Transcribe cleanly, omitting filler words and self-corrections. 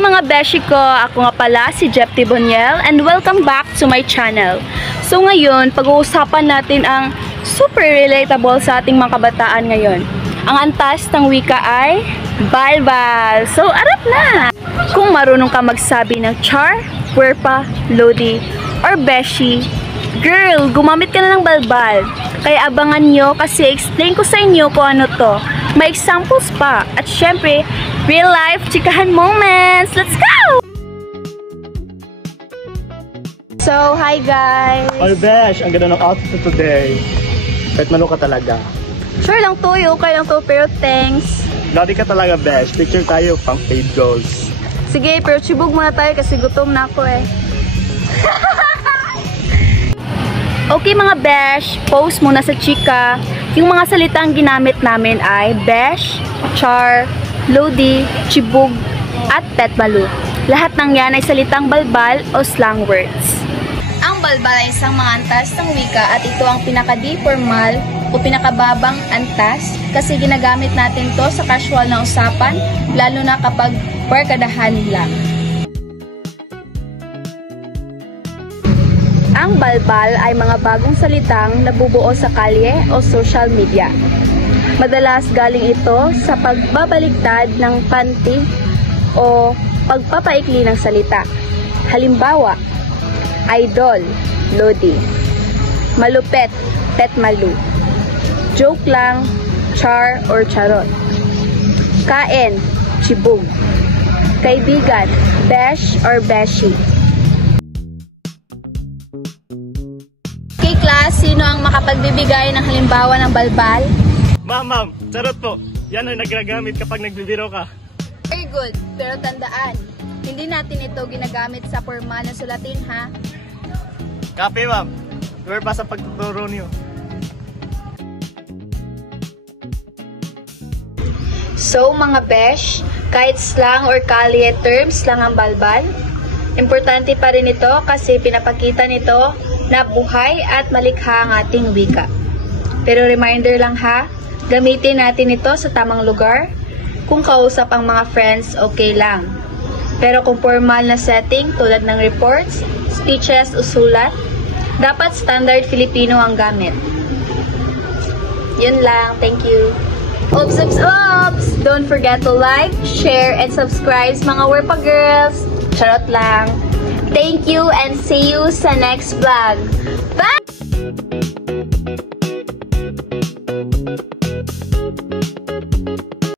Hi mga beshi ko! Ako nga pala si Jeff Tiboniel and welcome back to my channel. So ngayon, pag-uusapan natin ang super relatable sa ating mga kabataan ngayon. Ang antas ng wika ay balbal. So arap na! Kung marunong ka magsabi ng char, puwerpa, lodi, or beshi, girl, gumamit ka na ng balbal. Kaya abangan nyo kasi explain ko sa inyo kung ano to. May examples pa. At syempre, real life chikahan moments. Let's go! So, hi guys! Oh besh, ang ganda ng outfit today. Kahit mano ka talaga. Sure lang to, okay lang to, pero thanks. Lodi ka talaga besh, picture tayo pang paid goals. Sige, pero chibog muna tayo kasi gutom na ako eh. Okay mga besh, post muna sa chika. Yung mga salitang ginamit namin ay besh, char, lodi, chibog, at petmalu. Lahat ng yan ay salitang balbal o slang words. Ang balbal ay isang mga antas ng wika at ito ang pinaka-di formal o pinakababang antas kasi ginagamit natin to sa casual na usapan lalo na kapag barkadahan lang. Ang balbal ay mga bagong salitang nabubuo sa kalye o social media. Madalas galing ito sa pagbabaliktad ng panty o pagpapaikli ng salita. Halimbawa, idol, lodi, malupet, petmalu, joke lang, char or charot, kain, chibog, kaibigan, besh or beshi. Okay class, sino ang makapagbibigay ng halimbawa ng balbal? Ma'am, charot po. Yan ay nagagamit kapag nagbibiro ka. Very good, pero tandaan, hindi natin ito ginagamit sa formal na sulatin ha. Kape ma'am, tuwer pa sa pagtuturo niyo. So mga besh, kahit slang or kalye terms lang ang balbal, importante pa rin ito kasi pinapakita nito na buhay at malikha ang ating wika. Pero reminder lang ha, gamitin natin ito sa tamang lugar. Kung kausap ang mga friends, okay lang. Pero kung formal na setting tulad ng reports, speeches o sulat, dapat standard Filipino ang gamit. Yun lang, thank you. Oops, oops, oops! Don't forget to like, share, and subscribe mga Werpa Girls. Charot lang. Thank you and see you sa next vlog. Bye!